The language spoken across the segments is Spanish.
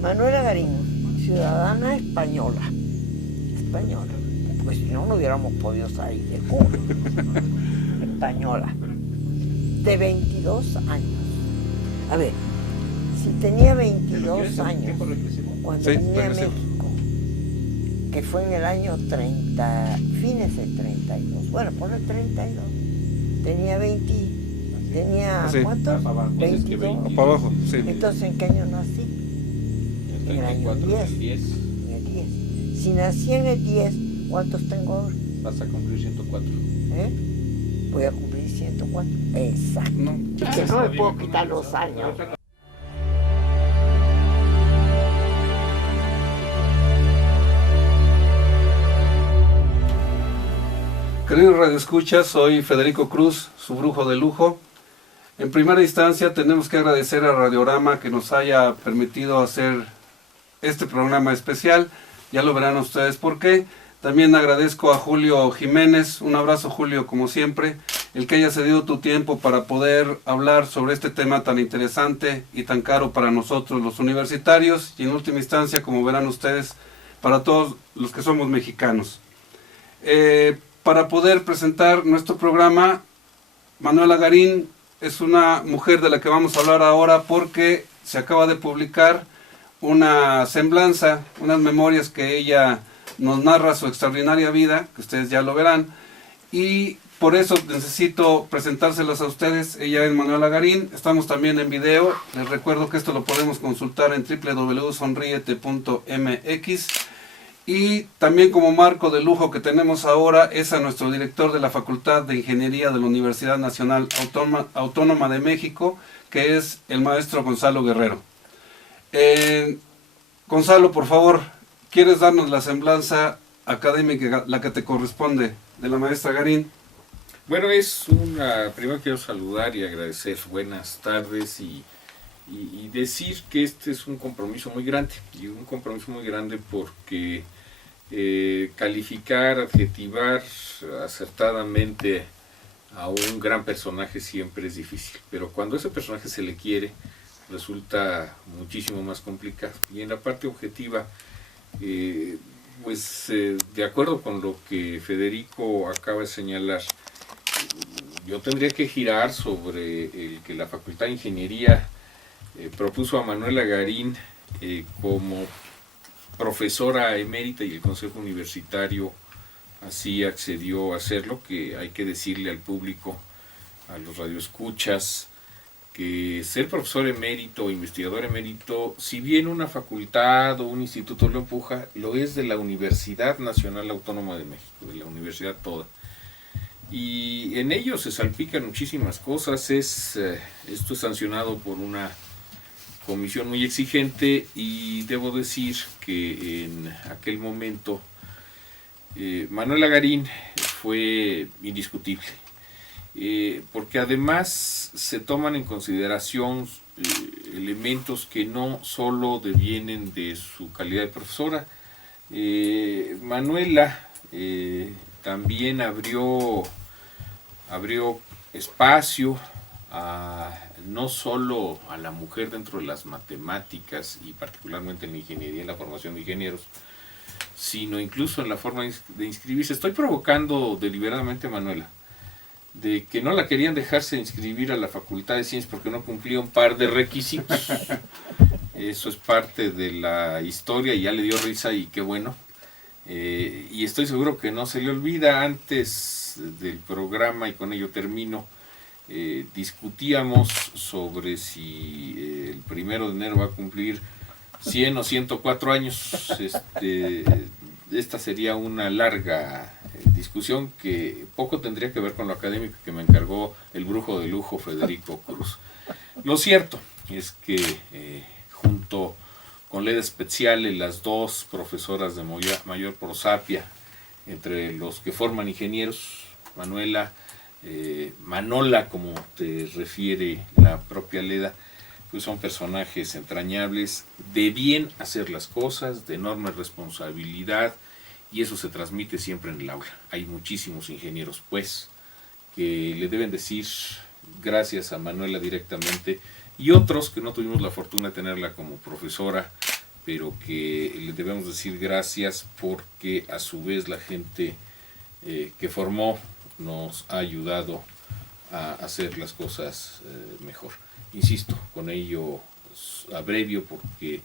Manuela Garín, ciudadana española, pues si no, no hubiéramos podido salir de Cuba. Española, de 22 años. A ver, si tenía 22 años cuando vine a México, que fue en el año 30, fines del 32, bueno, por el 32, tenía 20, ¿cuántos? 22. Para abajo, sí. Entonces, ¿en qué año nací? En el año 10. En el 10. Si nací en el 10, ¿cuántos tengo ahora? Vas a cumplir 104. Voy a cumplir 104. Exacto. No. Que no me puedo quitar los años. Queridos radioescuchas, soy Federico Cruz, su brujo de lujo. En primera instancia tenemos que agradecer a Radiorama que nos haya permitido hacer este programa especial. Ya lo verán ustedes por qué. También agradezco a Julio Jiménez, un abrazo Julio como siempre, el que haya cedido tu tiempo para poder hablar sobre este tema tan interesante y tan caro para nosotros los universitarios y en última instancia, como verán ustedes, para todos los que somos mexicanos. Para poder presentar nuestro programa, Manuela Garín es una mujer de la que vamos a hablar ahora porque se acaba de publicar una semblanza, unas memorias que ella nos narra su extraordinaria vida, que ustedes ya lo verán, y por eso necesito presentárselas a ustedes. Ella es Manuela Garín, estamos también en video, les recuerdo que esto lo podemos consultar en www.sonriete.mx. Y también como marco de lujo que tenemos ahora es a nuestro director de la Facultad de Ingeniería de la Universidad Nacional Autónoma de México, que es el maestro Gonzalo Guerrero. Gonzalo, por favor, ¿quieres darnos la semblanza académica, la que te corresponde, de la maestra Garín? Bueno, primero quiero saludar y agradecer, buenas tardes y decir que este es un compromiso muy grande, porque calificar, adjetivar acertadamente a un gran personaje siempre es difícil, pero cuando a ese personaje se le quiere resulta muchísimo más complicado. Y en la parte objetiva, de acuerdo con lo que Federico acaba de señalar, yo tendría que girar sobre el que la Facultad de Ingeniería propuso a Manuela Garín como profesora emérita y el Consejo Universitario así accedió a hacerlo, que hay que decirle al público, a los radioescuchas, que ser profesor emérito o investigador emérito, si bien una facultad o un instituto lo empuja, lo es de la Universidad Nacional Autónoma de México, de la universidad toda. Y en ello se salpican muchísimas cosas. Esto es sancionado por una comisión muy exigente y debo decir que en aquel momento Manuela Garín fue indiscutible, porque además se toman en consideración elementos que no solo devienen de su calidad de profesora. Manuela también abrió espacio no solo a la mujer dentro de las matemáticas y particularmente en la ingeniería, en la formación de ingenieros, sino incluso en la forma de inscribirse. Estoy provocando deliberadamente a Manuela, de que no la querían dejarse inscribir a la Facultad de Ciencias porque no cumplía un par de requisitos. Eso es parte de la historia y ya le dio risa y qué bueno. Y estoy seguro que no se le olvida. Antes del programa, y con ello termino, discutíamos sobre si el 1 de enero va a cumplir 100 o 104 años. Esta sería una larga discusión que poco tendría que ver con lo académico que me encargó el brujo de lujo Federico Cruz. Lo cierto es que junto con Leda Speziale, las dos profesoras de mayor prosapia entre los que forman ingenieros, Manola, como te refiere la propia Leda, pues son personajes entrañables, de bien hacer las cosas, de enorme responsabilidad y eso se transmite siempre en el aula. Hay muchísimos ingenieros, pues, que le deben decir gracias a Manuela directamente, y otros que no tuvimos la fortuna de tenerla como profesora, pero que le debemos decir gracias porque a su vez la gente que formó nos ha ayudado a hacer las cosas mejor. Insisto, con ello abrevio porque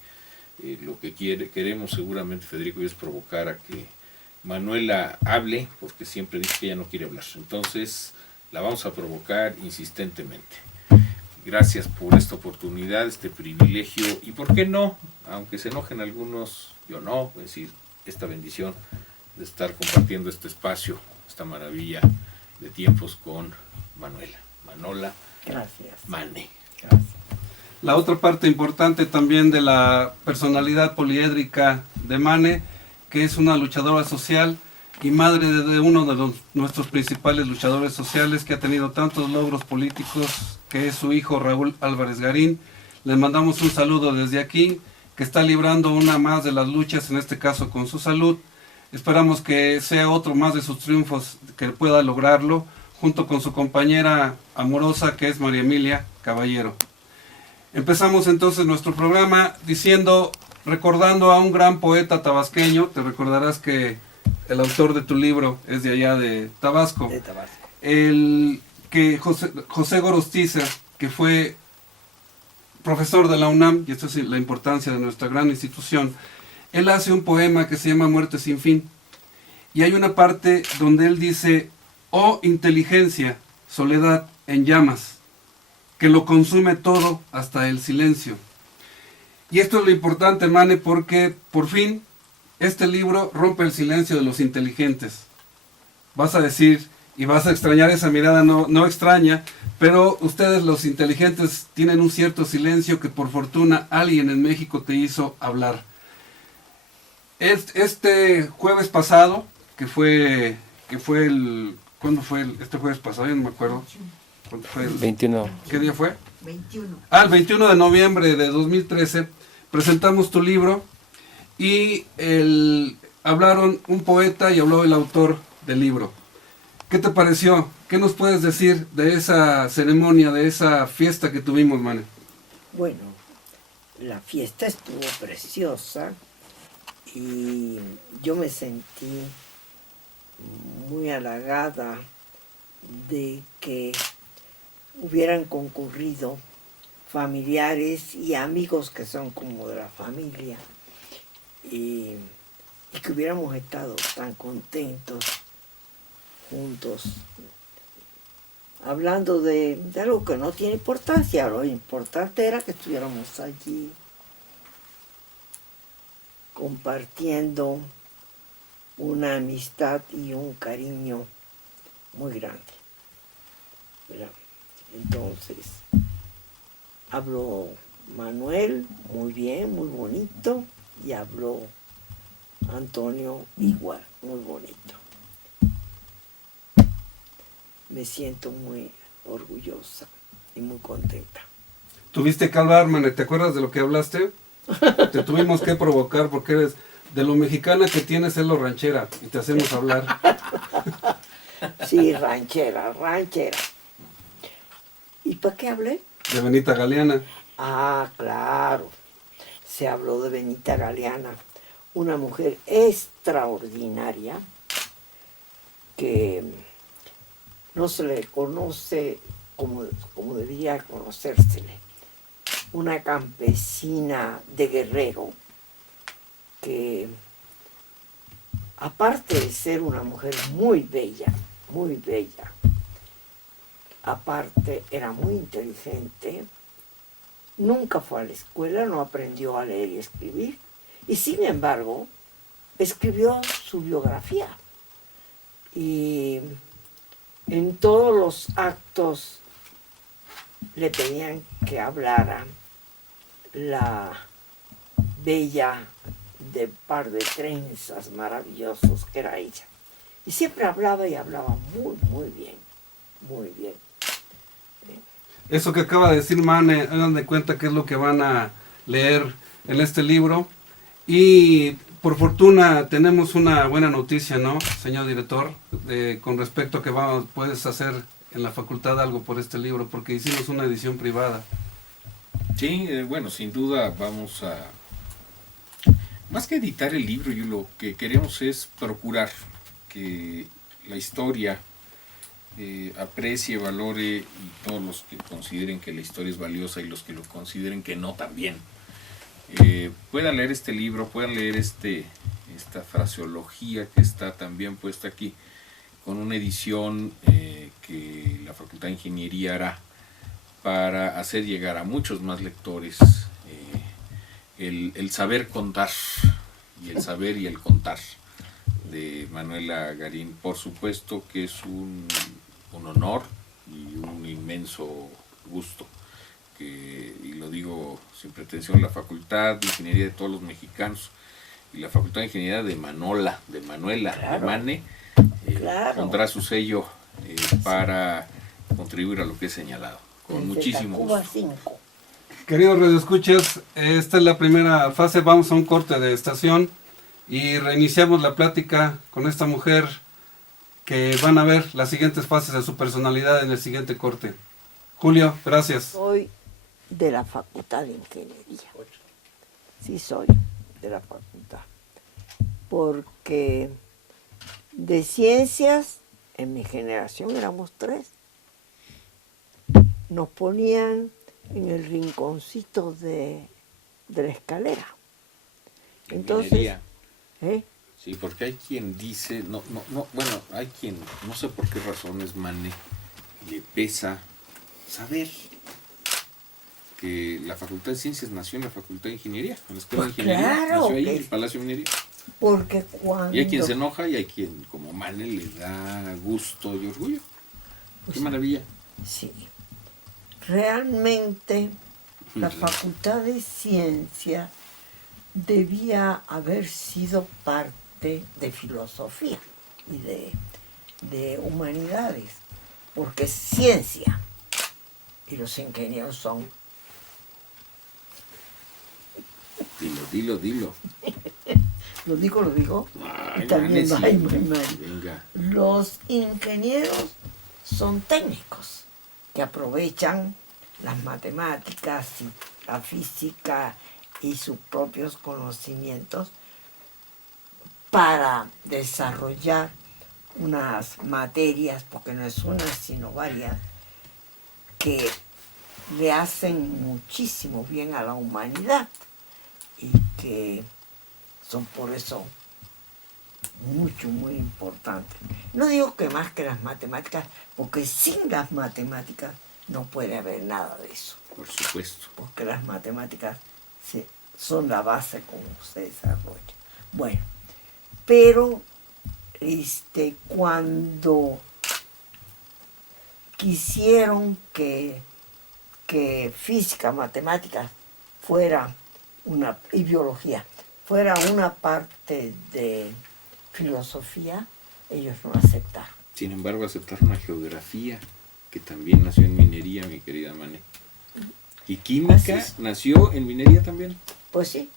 lo que queremos seguramente, Federico, es provocar a que Manuela hable, porque siempre dice que ella no quiere hablar. Entonces la vamos a provocar insistentemente. Gracias por esta oportunidad, este privilegio, y por qué no, aunque se enojen algunos, yo no, es decir, esta bendición de estar compartiendo este espacio, esta maravilla de tiempos con Manuela. Manola. Gracias. Mane. Gracias. La otra parte importante también de la personalidad poliédrica de Mane, que es una luchadora social y madre de uno de nuestros principales luchadores sociales, que ha tenido tantos logros políticos, que es su hijo Raúl Álvarez Garín. Le mandamos un saludo desde aquí, que está librando una más de las luchas, en este caso con su salud. Esperamos que sea otro más de sus triunfos, que pueda lograrlo, junto con su compañera amorosa, que es María Emilia Caballero. Empezamos entonces nuestro programa recordando a un gran poeta tabasqueño. Te recordarás que el autor de tu libro es de allá de Tabasco. De Tabasco. José Gorostiza, que fue profesor de la UNAM, y esto es la importancia de nuestra gran institución. Él hace un poema que se llama Muerte sin fin, y hay una parte donde él dice: oh inteligencia, soledad en llamas, que lo consume todo hasta el silencio. Y esto es lo importante, Mane, porque por fin este libro rompe el silencio de los inteligentes. Vas a decir, y vas a extrañar esa mirada no extraña, pero ustedes los inteligentes tienen un cierto silencio que por fortuna alguien en México te hizo hablar. Este jueves pasado, ¿cuándo fue este jueves pasado? Yo no me acuerdo. ¿Cuándo fue 21. ¿Qué día fue? 21. El 21 de noviembre de 2013 presentamos tu libro y hablaron un poeta y habló el autor del libro. ¿Qué te pareció? ¿Qué nos puedes decir de esa ceremonia, de esa fiesta que tuvimos, Mane? Bueno, la fiesta estuvo preciosa y yo me sentí muy halagada de que hubieran concurrido familiares y amigos que son como de la familia y que hubiéramos estado tan contentos juntos hablando de algo que no tiene importancia. Lo importante era que estuviéramos allí compartiendo una amistad y un cariño muy grande, ¿verdad? Entonces habló Manuel muy bien, muy bonito, y habló Antonio igual, muy bonito. Me siento muy orgullosa y muy contenta. Tuviste que hablar, Mane, ¿te acuerdas de lo que hablaste? Te tuvimos que provocar porque eres de lo mexicana que tienes, es lo ranchera, y te hacemos hablar. Sí, ranchera. ¿Y para qué hablé? De Benita Galeana. Ah, claro. Se habló de Benita Galeana, una mujer extraordinaria que no se le conoce como debería conocérsele. Una campesina de Guerrero que, aparte de ser una mujer muy bella, aparte era muy inteligente, nunca fue a la escuela, no aprendió a leer y escribir, y sin embargo escribió su biografía. Y en todos los actos le pedían que hablara la bella de par de trenzas maravillosos que era ella. Y siempre hablaba y hablaba muy bien, muy bien. Eso que acaba de decir Mane, hagan de cuenta que es lo que van a leer en este libro. Y Por fortuna tenemos una buena noticia, ¿no, señor director? Con respecto a que puedes hacer en la facultad algo por este libro, porque hicimos una edición privada. Sí, bueno, sin duda vamos a... Más que editar el libro, yo lo que queremos es procurar que la historia aprecie, valore, y todos los que consideren que la historia es valiosa y los que lo consideren que no también, puedan leer este libro, puedan leer esta fraseología que está también puesta aquí, con una edición que la Facultad de Ingeniería hará para hacer llegar a muchos más lectores el saber contar, y el saber y el contar de Manuela Garín. Por supuesto que es un honor y un inmenso gusto, y lo digo sin pretensión, la Facultad de Ingeniería de todos los mexicanos y la Facultad de Ingeniería de Manuela, claro, de Mane, claro, pondrá su sello para contribuir a lo que he señalado, con desde muchísimo Tacuba gusto. 5. Queridos radioescuchas, esta es la primera fase, vamos a un corte de estación y reiniciamos la plática con esta mujer, que van a ver las siguientes fases de su personalidad en el siguiente corte. Julio, gracias. Soy de la Facultad de Ingeniería. Sí, soy de la facultad. Porque de ciencias, en mi generación éramos 3. Nos ponían en el rinconcito de la escalera. Entonces, sí, porque hay quien dice, bueno, hay quien, no sé por qué razones, Mane, le pesa saber que la Facultad de Ciencias nació en la Facultad de Ingeniería, en la Escuela de Ingeniería, claro, nació ahí en el Palacio de Minería. Porque cuando... Y hay quien se enoja y hay quien, como Mane, le da gusto y orgullo. Qué maravilla. Sí. Realmente la Facultad de Ciencia debía haber sido parte de filosofía y de humanidades, porque es ciencia y los ingenieros son... Dilo. Lo digo. Ay, y también venga. Los ingenieros son técnicos que aprovechan las matemáticas y la física y sus propios conocimientos para desarrollar unas materias, porque no es una sino varias, que le hacen muchísimo bien a la humanidad y que son por eso muy importantes. No digo que más que las matemáticas, porque sin las matemáticas no puede haber nada de eso. Por supuesto. Porque las matemáticas son la base como se desarrolla. Bueno, pero cuando quisieron que física, matemáticas y biología fuera una parte de filosofía, ellos no aceptaron. Sin embargo, aceptaron la geografía, que también nació en minería, mi querida Mane. Y química nació en minería también. Pues sí.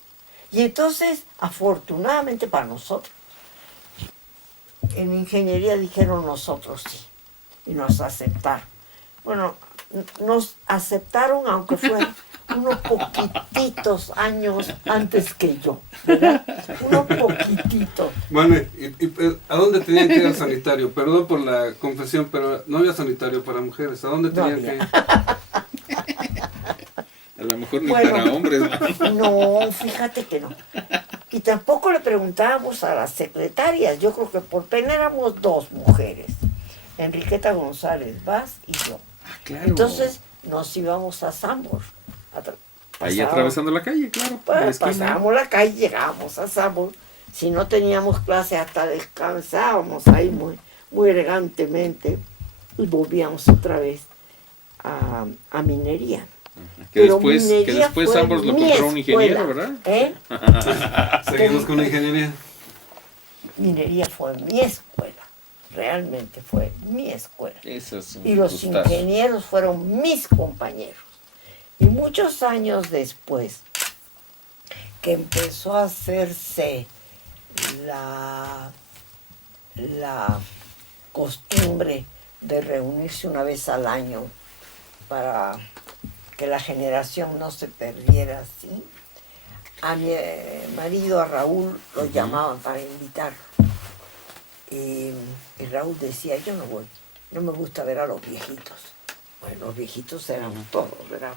Y entonces, afortunadamente para nosotros, en ingeniería dijeron nosotros sí, y nos aceptaron. Bueno, nos aceptaron aunque fueran unos poquititos años antes que yo, ¿verdad? Unos poquititos. Bueno, ¿a dónde tenían que ir al sanitario? Perdón por la confesión, pero no había sanitario para mujeres. ¿A dónde tenían que ir? A lo mejor ni para hombres. No, fíjate que no. Y tampoco le preguntábamos a las secretarias. Yo creo que por pena éramos 2 mujeres. Enriqueta González Vaz y yo. Claro. Entonces nos íbamos a Sambor. Ahí atravesando la calle, claro. Pasábamos la calle, llegábamos a Sambor. Si no teníamos clase, hasta descansábamos ahí muy elegantemente y volvíamos otra vez a minería. Que después ambos lo compró un ingeniero, ¿verdad? Seguimos con la ingeniería. Minería fue mi escuela, realmente fue mi escuela. Y los gustazo. ingenieros fueron mis compañeros. Y muchos años después, que empezó a hacerse la costumbre de reunirse una vez al año para que la generación no se perdiera así. A mi marido, a Raúl, lo llamaban para invitarlo. Y Raúl decía, yo no voy, no me gusta ver a los viejitos. Bueno, los viejitos eran todos, ¿verdad?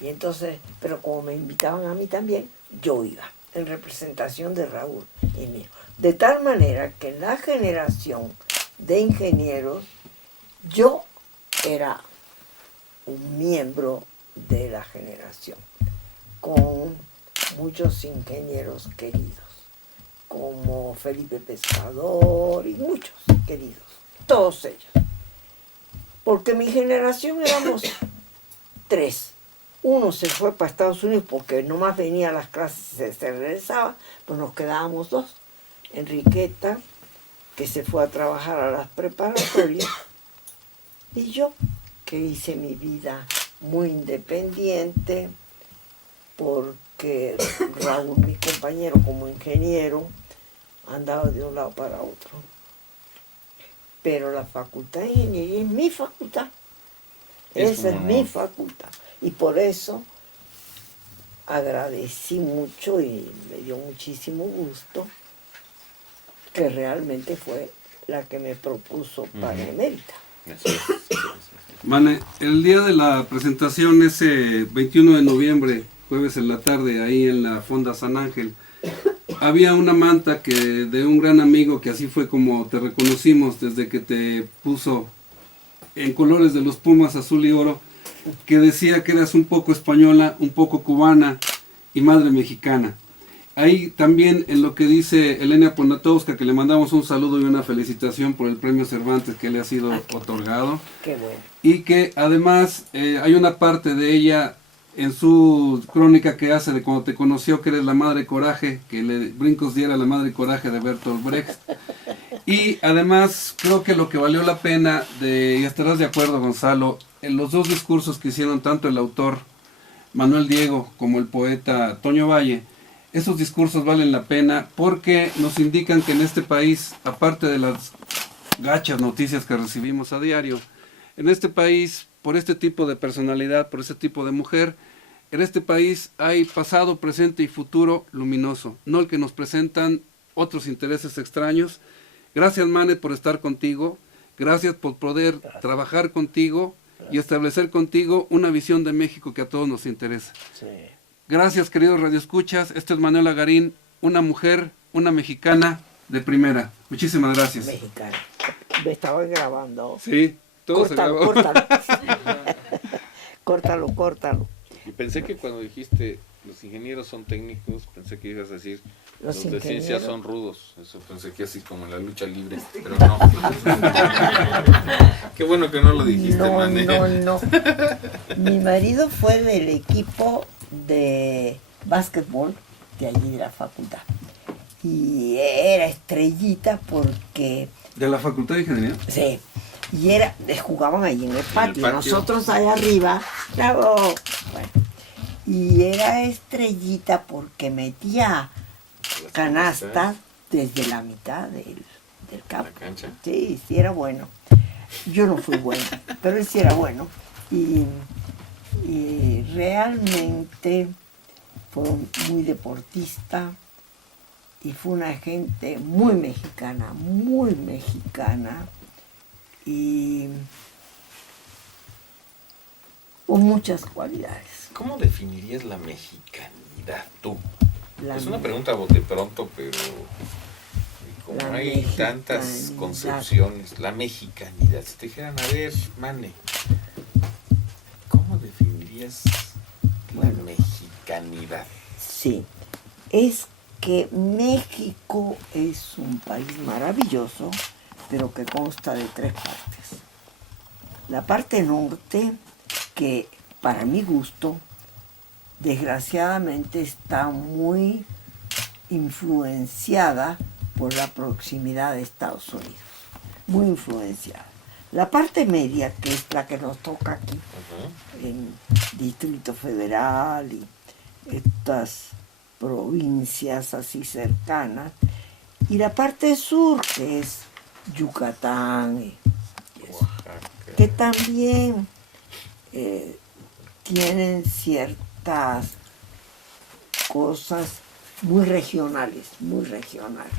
Y entonces, pero como me invitaban a mí también, yo iba, en representación de Raúl y mío. De tal manera que en la generación de ingenieros, yo era un miembro de la generación, con muchos ingenieros queridos, como Felipe Pescador y muchos queridos, todos ellos. Porque mi generación éramos 3. Uno se fue para Estados Unidos porque nomás venía a las clases y se regresaba, pues nos quedábamos 2. Enriqueta, que se fue a trabajar a las preparatorias, y yo, que hice mi vida muy independiente, porque Raúl, mi compañero como ingeniero, andaba de un lado para otro. Pero la facultad de ingeniería es mi facultad. Esa es mi facultad. Y por eso agradecí mucho y me dio muchísimo gusto que realmente fue la que me propuso para emérita. Mane, el día de la presentación, ese 21 de noviembre, jueves en la tarde, ahí en la Fonda San Ángel, había una manta que de un gran amigo, que así fue como te reconocimos desde que te puso en colores de los Pumas azul y oro, que decía que eras un poco española, un poco cubana y madre mexicana. Ahí también en lo que dice Elena Poniatowska, que le mandamos un saludo y una felicitación por el premio Cervantes que le ha sido otorgado. Qué bueno. Y que además hay una parte de ella en su crónica que hace de cuando te conoció, que eres la madre coraje, que le brincos diera la madre coraje de Bertolt Brecht. Y además creo que lo que valió la pena, y estarás de acuerdo, Gonzalo, en los 2 discursos que hicieron tanto el autor Manuel Diego como el poeta Toño Valle, esos discursos valen la pena porque nos indican que en este país, aparte de las gachas noticias que recibimos a diario, en este país, por este tipo de personalidad, por este tipo de mujer, en este país hay pasado, presente y futuro luminoso, no el que nos presentan otros intereses extraños. Gracias, Mane, por estar contigo, gracias por poder trabajar contigo y establecer contigo una visión de México que a todos nos interesa. Sí. Gracias, queridos radioescuchas. Esto es Manuela Garín, una mujer, una mexicana de primera. Muchísimas gracias. Mexicana. Me estaba grabando. Sí, todo se grabó. Córtalo. Y pensé que cuando dijiste los ingenieros son técnicos, pensé que ibas a decir los de ciencia son rudos. Eso pensé que así como en la lucha libre, pero no. Qué bueno que no lo dijiste, Mane. No. Mi marido fue del equipo de básquetbol de allí de la facultad. Y era estrellita porque... ¿De la Facultad de Ingeniería? Sí. Y jugaban allí en el patio. Nosotros allá arriba. ¡Bravo! Bueno, y era estrellita porque metía canastas desde la mitad del campo. ¿La cancha? Sí, era bueno. Yo no fui buena, pero él sí era bueno. Y realmente fue muy deportista y fue una gente muy mexicana y con muchas cualidades. ¿Cómo definirías la mexicanidad tú? Es una pregunta a bote pronto, pero como hay tantas concepciones, la mexicanidad. Si te dijeran, a ver, Mane, ¿cómo definirías la mexicanidad? Sí, es que México es un país maravilloso, pero que consta de 3 partes. La parte norte, que para mi gusto, desgraciadamente está muy influenciada por la proximidad de Estados Unidos, muy influenciada. La parte media, que es la que nos toca aquí, en Distrito Federal y estas provincias así cercanas, Y la parte sur, que es Yucatán, y eso, que también tienen ciertas cosas muy regionales, muy regionales.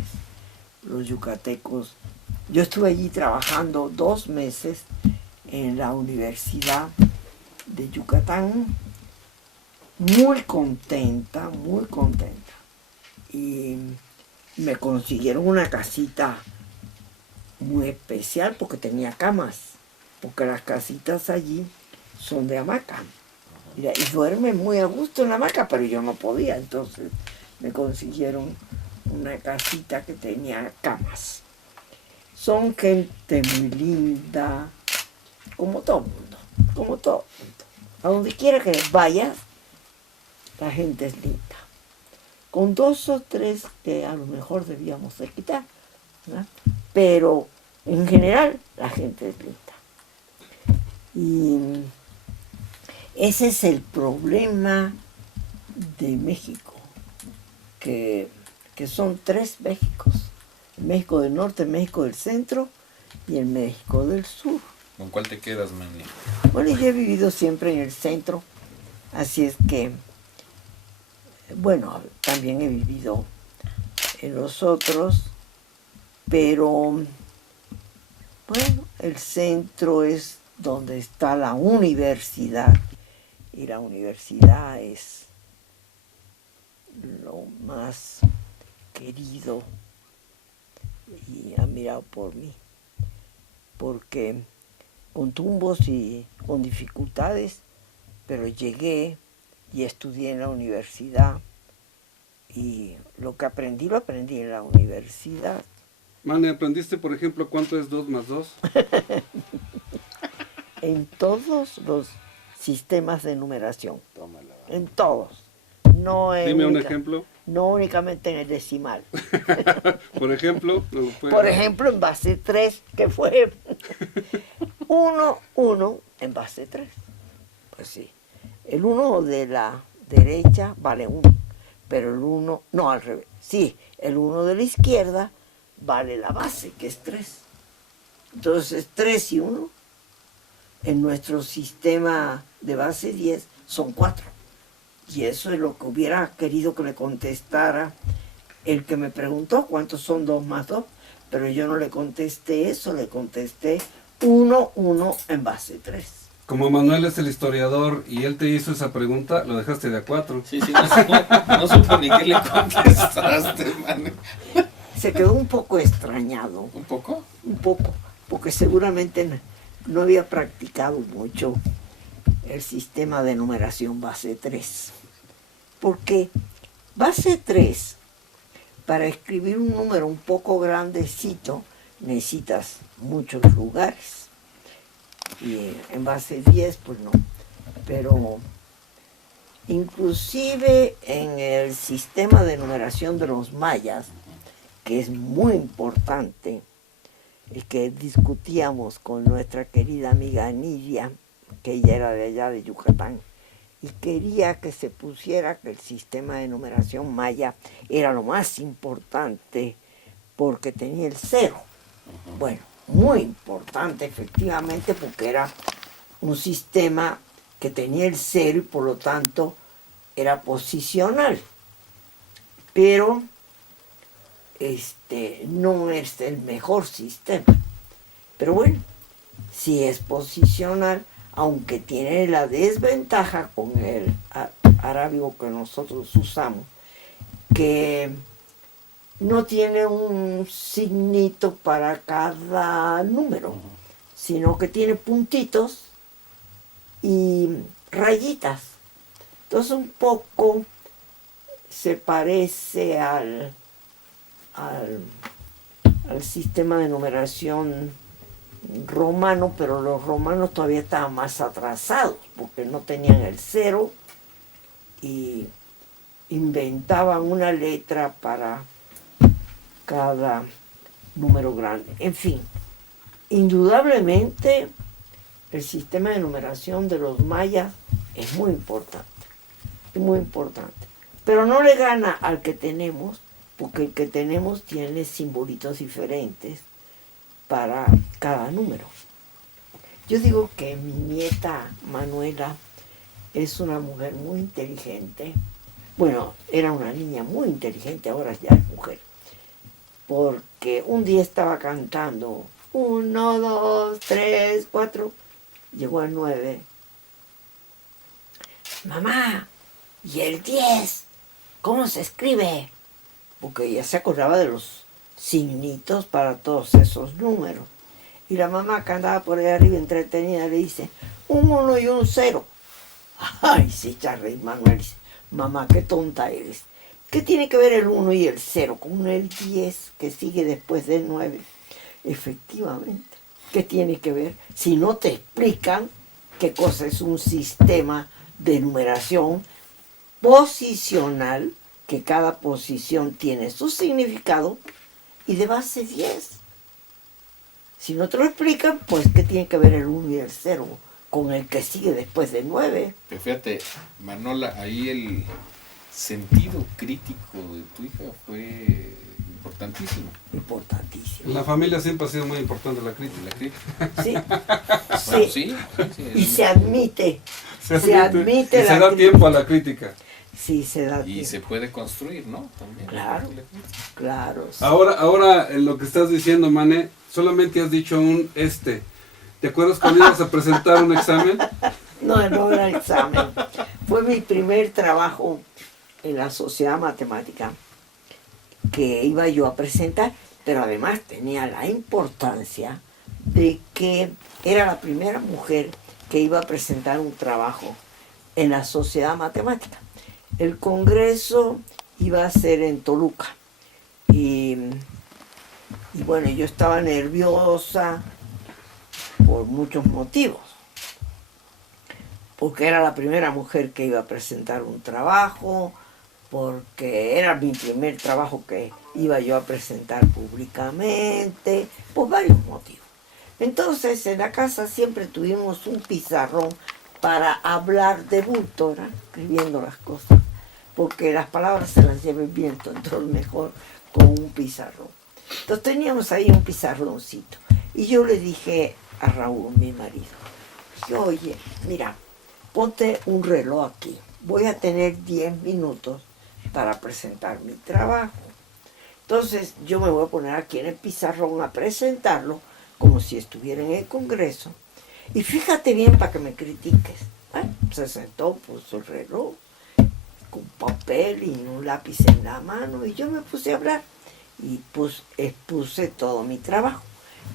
Los yucatecos. Yo estuve allí trabajando 2 meses en la Universidad de Yucatán, muy contenta, muy contenta. Y me consiguieron una casita muy especial porque tenía camas, porque las casitas allí son de hamaca. Y duerme muy a gusto en la hamaca, pero yo no podía, entonces me consiguieron una casita que tenía camas. Son gente muy linda, como todo el mundo, como todo el mundo. A donde quiera que vayas, la gente es linda. Con 2 o 3 que a lo mejor debíamos de quitar, ¿verdad? Pero en general la gente es linda. Y ese es el problema de México, que son 3 Méxicos. El México del Norte, el México del Centro y el México del Sur. ¿Con cuál te quedas, Manny? Bueno, yo he vivido siempre en el centro, así es que, bueno, también he vivido en los otros, pero, bueno, el centro es donde está la universidad, y la universidad es lo más querido y admirado por mí, porque con tumbos y con dificultades, pero llegué y estudié en la universidad, y lo que aprendí lo aprendí en la universidad. Manny, ¿aprendiste, por ejemplo, cuánto es 2 más 2? En todos los sistemas de numeración, Tómala. en todos. No Dime un ejemplo. No únicamente en el decimal. Por ejemplo, Por ejemplo, en base 3, que fue 1, 1 en base 3. Pues sí. El 1 de la derecha vale 1, pero el 1, no al revés. Sí, el 1 de la izquierda vale la base, que es 3. Entonces, 3 y 1 en nuestro sistema de base 10 son 4. Y eso es lo que hubiera querido que le contestara el que me preguntó cuántos son 2 más 2. Pero yo no le contesté eso, le contesté 1, 1 en base 3. Como Manuel es el historiador y él te hizo esa pregunta, lo dejaste de a 4. Sí, no supo ni qué le contestaste, Manny. Se quedó un poco extrañado. ¿Un poco? Un poco, porque seguramente no había practicado mucho el sistema de numeración base 3. Porque base 3, para escribir un número un poco grandecito, necesitas muchos lugares. Y en base 10, pues no. Pero inclusive en el sistema de numeración de los mayas, que es muy importante, el que discutíamos con nuestra querida amiga Nidia, que ella era de allá de Yucatán, y quería que se pusiera que el sistema de numeración maya era lo más importante porque tenía el 0. Bueno, muy importante efectivamente porque era un sistema que tenía el 0 y por lo tanto era posicional. Pero no es el mejor sistema. Pero bueno, si es posicional, aunque tiene la desventaja con el arábigo que nosotros usamos, que no tiene un signito para cada número, sino que tiene puntitos y rayitas. Entonces un poco se parece al sistema de numeración romano, pero los romanos todavía estaban más atrasados porque no tenían el 0 y inventaban una letra para cada número grande. En fin, indudablemente el sistema de numeración de los mayas es muy importante, pero no le gana al que tenemos, porque el que tenemos tiene simbolitos diferentes para cada número. Yo digo que mi nieta Manuela es una mujer muy inteligente. Bueno, era una niña muy inteligente, ahora ya es mujer. Porque un día estaba cantando 1, 2, 3, 4, llegó al 9. Mamá, ¿y el 10? ¿Cómo se escribe? Porque ella se acordaba de los signitos para todos esos números. Y la mamá que andaba por ahí arriba entretenida le dice, un 1 y un 0. Ay, se echa a reír Manuel. Dice, mamá, qué tonta eres. ¿Qué tiene que ver el 1 y el 0 con el 10 que sigue después del 9? Efectivamente, ¿qué tiene que ver? Si no te explican qué cosa es un sistema de numeración posicional, que cada posición tiene su significado y de base 10. Si no te lo explican, pues ¿qué tiene que ver el 1 y el 0 con el que sigue después del 9? Pero fíjate, Manola, ahí el sentido crítico de tu hija fue importantísimo. Importantísimo. En la familia siempre ha sido muy importante la crítica. La crítica. Sí, Bueno, sí. sí, Y se admite. Se admite y se la da crítica. tiempo a la crítica. Sí, se da Y tiempo. se puede construir, ¿no? También. Claro. Claro. Sí. Ahora en lo que estás diciendo, Mane, solamente has dicho un ¿Te acuerdas cuando ibas a presentar un examen? No era examen. Fue mi primer trabajo en la Sociedad Matemática que iba yo a presentar, pero además tenía la importancia de que era la primera mujer que iba a presentar un trabajo en la Sociedad Matemática. El congreso iba a ser en Toluca y bueno, yo estaba nerviosa por muchos motivos, porque era la primera mujer que iba a presentar un trabajo, porque era mi primer trabajo que iba yo a presentar públicamente, por varios motivos. Entonces en la casa siempre tuvimos un pizarrón para hablar de bulto, ¿verdad? Escribiendo las cosas, porque las palabras se las lleva el viento, entonces mejor con un pizarrón. Entonces teníamos ahí un pizarroncito, y yo le dije a Raúl, mi marido, dije, oye, mira, ponte un reloj aquí, voy a tener 10 minutos para presentar mi trabajo. Entonces yo me voy a poner aquí en el pizarrón a presentarlo como si estuviera en el congreso. Y fíjate bien para que me critiques. Se sentó, puso el reloj con papel y un lápiz en la mano y yo me puse a hablar y expuse todo mi trabajo.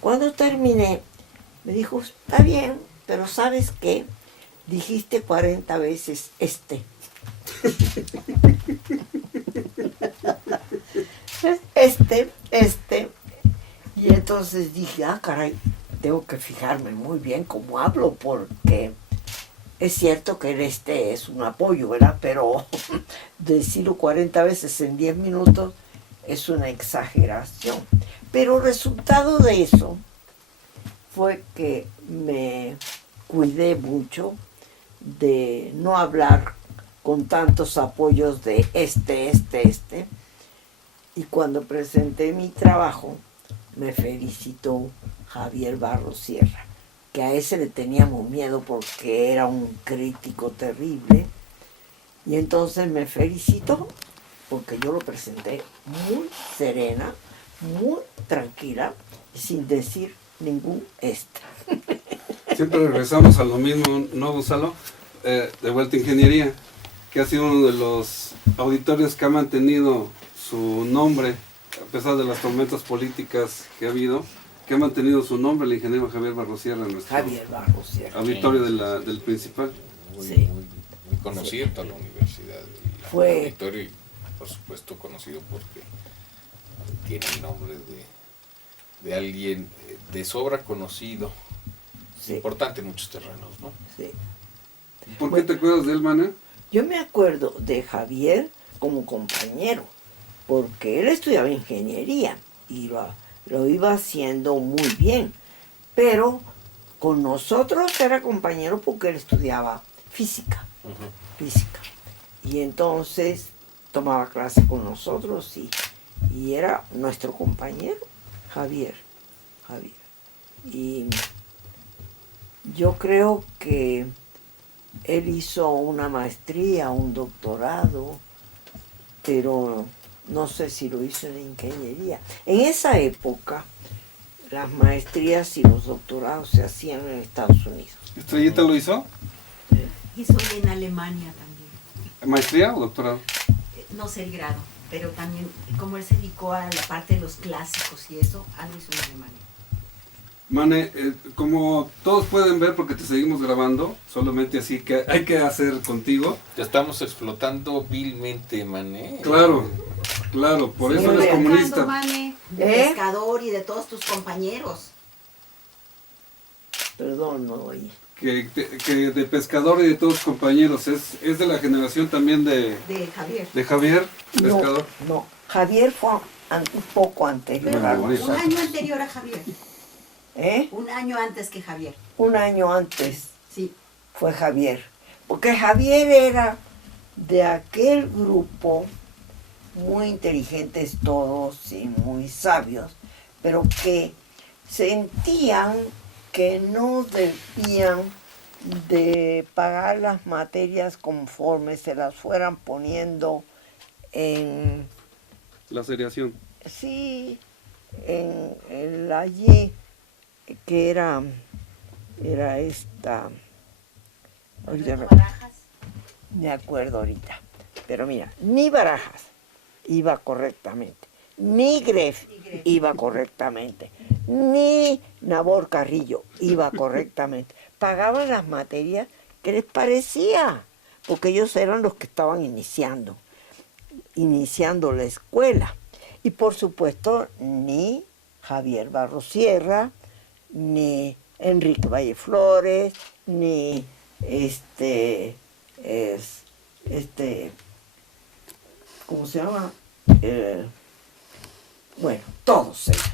Cuando terminé, me dijo, está bien, pero ¿sabes qué? Dijiste 40 veces Y entonces dije, caray, tengo que fijarme muy bien cómo hablo, porque es cierto que el es un apoyo, ¿verdad? Pero decirlo 40 veces en 10 minutos es una exageración. Pero el resultado de eso fue que me cuidé mucho de no hablar con tantos apoyos de y cuando presenté mi trabajo me felicitó Javier Barros Sierra, que a ese le teníamos miedo porque era un crítico terrible, y entonces me felicitó porque yo lo presenté muy serena, muy tranquila y sin decir ningún Siempre regresamos a lo mismo, ¿no, Gonzalo? De vuelta a ingeniería, que ha sido uno de los auditorios que ha mantenido su nombre, a pesar de las tormentas políticas que ha habido, que ha mantenido su nombre, el ingeniero Javier Barros Sierra, nuestro auditorio del principal. Muy conocido toda la universidad, el auditorio, y por supuesto conocido porque tiene el nombre de alguien de sobra conocido, importante en muchos terrenos, ¿no? Sí. ¿Por qué te acuerdas de él, Mana? Yo me acuerdo de Javier como compañero, porque él estudiaba ingeniería y lo iba haciendo muy bien, pero con nosotros era compañero porque él estudiaba física, y entonces tomaba clase con nosotros y era nuestro compañero, Javier. Y yo creo que él hizo una maestría, un doctorado, pero no sé si lo hizo en ingeniería. En esa época, las maestrías y los doctorados se hacían en Estados Unidos. ¿Estrellita lo hizo? Hizo en Alemania también. ¿Maestría o doctorado? No sé el grado, pero también, como él se dedicó a la parte de los clásicos y eso, algo hizo en Alemania. Mane, como todos pueden ver porque te seguimos grabando, solamente así que hay que hacer contigo. Te estamos explotando vilmente, Mané. Claro, por Sí, eso eres Hablando, comunista. Mane, de pescador y de todos tus compañeros. Perdón, no oí. Que de pescador y de todos sus compañeros, es de la generación también De Javier. de Javier, pescador. No, Javier fue un poco anterior Pero a bueno, un nosotros. año anterior a Javier. ¿Eh? Un año antes que Javier. Un año antes Sí. fue Javier. Porque Javier era de aquel grupo, muy inteligentes todos y muy sabios, pero que sentían que no debían de pagar las materias conforme se las fueran poniendo en, La seriación. sí, en allí, que era esta, ahorita Barajas. me acuerdo ahorita, pero mira, ni Barajas iba correctamente, ni Greff iba correctamente, ni Nabor Carrillo iba correctamente. Pagaban las materias que les parecía, porque ellos eran los que estaban iniciando la escuela. Y por supuesto, ni Javier Barrosierra, ni Enrique Valleflores, ni ¿cómo se llama? Bueno, todos ellos.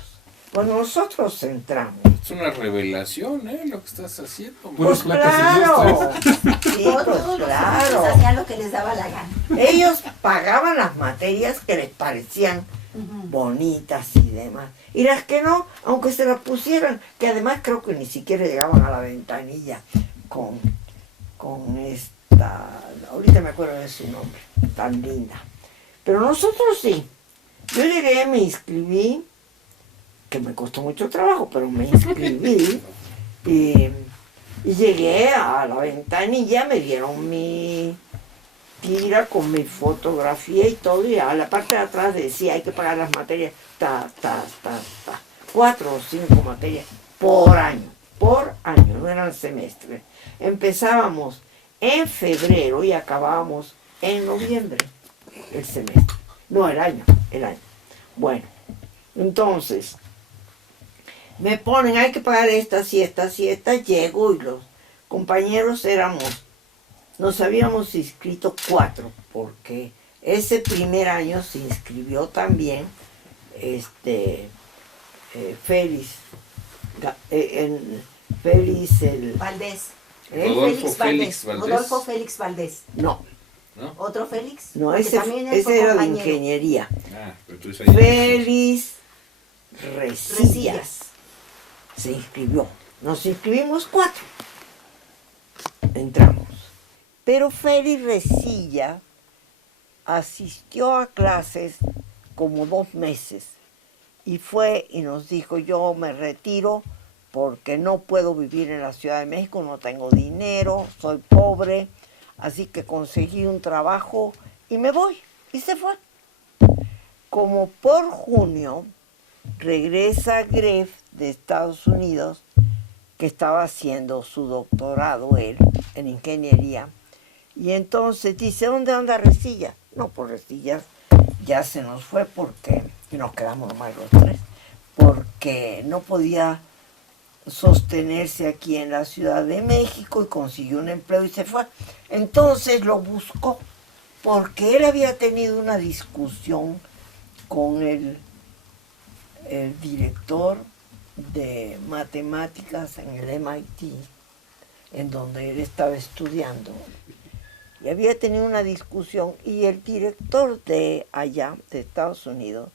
Cuando nosotros entramos, Es una revelación, lo que estás haciendo. Puras pues placas claro, ilustres. sí, Todos pues los claro. hombres hacían lo que les daba la gana. Ellos pagaban las materias que les parecían bonitas y demás. Y las que no, aunque se las pusieran, que además creo que ni siquiera llegaban a la ventanilla con esta, ahorita me acuerdo de su nombre, tan linda. Pero nosotros sí. Yo llegué, me inscribí, que me costó mucho trabajo, pero me inscribí y llegué a la ventanilla, me dieron mi tira con mi fotografía y todo, y a la parte de atrás decía hay que pagar las materias, 4 o 5 materias por año, no eran semestres. Empezábamos en febrero y acabábamos en noviembre el semestre, no el año. Bueno, entonces me ponen, hay que pagar estas y estas y estas, llego y los compañeros nos habíamos inscrito 4, porque ese primer año se inscribió también Félix Valdés. Rodolfo Félix Valdés. No. ¿No? ¿Otro Félix? No, Porque ese también él fue era de compañero. ingeniería. Pero tú dices ahí. Félix Resillas se inscribió. Nos inscribimos 4. Entramos. Pero Félix Resillas asistió a clases como 2 meses y fue y nos dijo, yo me retiro porque no puedo vivir en la Ciudad de México, no tengo dinero, soy pobre, así que conseguí un trabajo y me voy. Y se fue. Como por junio regresa Greff de Estados Unidos, que estaba haciendo su doctorado él en ingeniería, y entonces dice, ¿dónde anda Resillas? No, pues Resillas ya se nos fue porque, y nos quedamos nomás los 3, porque no podía sostenerse aquí en la Ciudad de México y consiguió un empleo y se fue. Entonces lo buscó, porque él había tenido una discusión con el director de matemáticas en el MIT, en donde él estaba estudiando. Y había tenido una discusión y el director de allá, de Estados Unidos,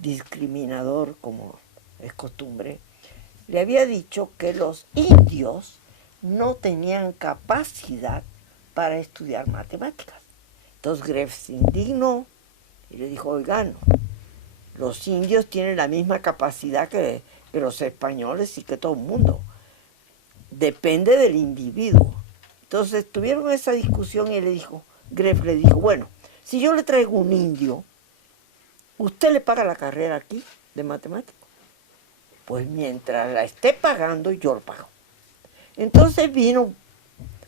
discriminador como es costumbre, le había dicho que los indios no tenían capacidad para estudiar matemáticas. Entonces Gref se indignó y le dijo, oigan, los indios tienen la misma capacidad que los españoles y que todo el mundo. Depende del individuo. Entonces tuvieron esa discusión y Gref le dijo, bueno, si yo le traigo un indio, ¿usted le paga la carrera aquí de matemático? Pues mientras la esté pagando, yo lo pago. Entonces vino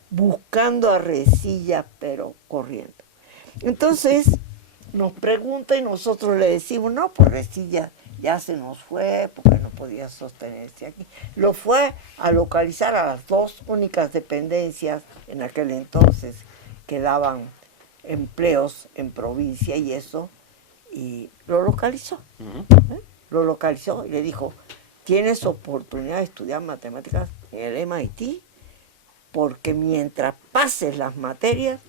buscando a Resilla, pero corriendo. Entonces nos pregunta y nosotros le decimos, no, pues Resilla ya se nos fue porque no podía sostenerse aquí. Lo fue a localizar a las dos únicas dependencias en aquel entonces que daban empleos en provincia y eso, y lo localizó. Lo localizó y le dijo, tienes oportunidad de estudiar matemáticas en el MIT porque mientras pases las materias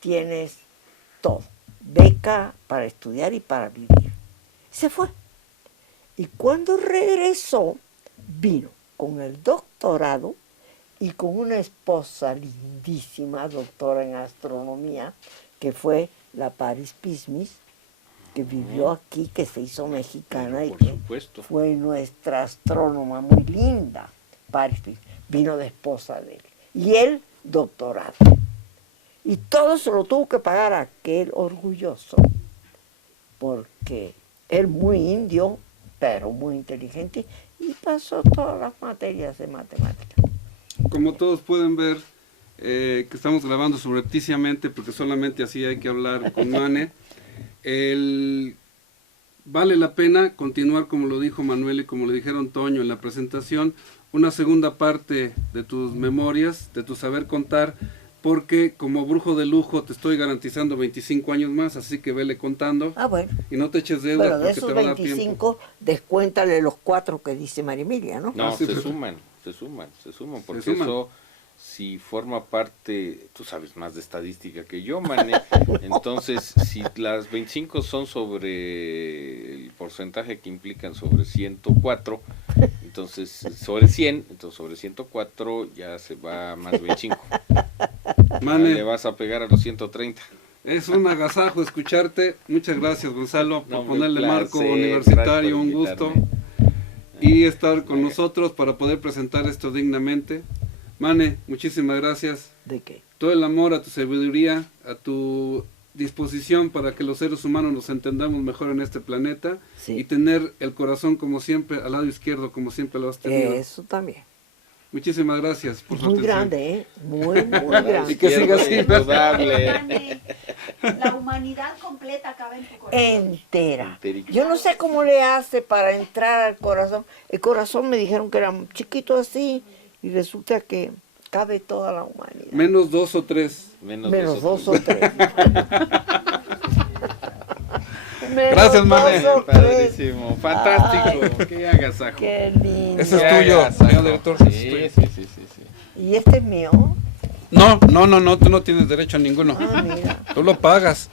tienes todo, beca para estudiar y para vivir. Se fue. Y cuando regresó, vino con el doctorado y con una esposa lindísima, doctora en astronomía, que fue la Paris Pismis, que vivió aquí, que se hizo mexicana y que fue nuestra astrónoma muy linda. Paris Pismis vino de esposa de él. Y él, doctorado. Y todo se lo tuvo que pagar aquel orgulloso, porque él muy indio, pero muy inteligente, y pasó todas las materias de matemáticas. Como todos pueden ver, que estamos grabando subrepticiamente, porque solamente así hay que hablar con Mane. Vale la pena continuar, como lo dijo Manuel y como lo dijeron Toño en la presentación, una segunda parte de tus memorias, de tu saber contar, porque como brujo de lujo te estoy garantizando 25 años más, así que vele contando. Ah, bueno. Y no te eches deuda, bueno, de porque esos te va a dar 25, tiempo. descuéntale los 4 que dice María Emilia, ¿no? No, sí, se pero- suman, porque Se suman. eso, si forma parte, tú sabes más de estadística que yo, Mane, entonces si las 25 son sobre el porcentaje que implican sobre 104, entonces sobre 100, entonces sobre 104 ya se va más 25. Ya Mane, le vas a pegar a los 130. es un agasajo escucharte. Muchas gracias, Gonzalo, por No, ponerle un marco placer, universitario, gracias un por gusto. invitarme. Y estar con nosotros para poder presentar esto dignamente. Mane, muchísimas gracias. ¿De qué? Todo el amor a tu sabiduría, a tu disposición para que los seres humanos nos entendamos mejor en este planeta, Sí. y tener el corazón como siempre al lado izquierdo, como siempre lo has tenido. Eso también. Muchísimas gracias por su Muy atención. grande, ¿eh? Muy, muy grande. Y que siga así. Indudable. La humanidad completa cabe en tu corazón. Entera. Enterica. Yo no sé cómo le hace para entrar al corazón. El corazón me dijeron que era chiquito así y resulta que cabe toda la humanidad. Menos 2 o 3. Menos 2 o 3. Gracias, Mane. Padrísimo, fantástico. Qué agasajo. Qué lindo. Ese es Qué tuyo, agasajo. señor director. Sí, Ese es tuyo. sí. ¿Y este es mío? No, tú no tienes derecho a ninguno. Ah, mira. Tú lo pagas.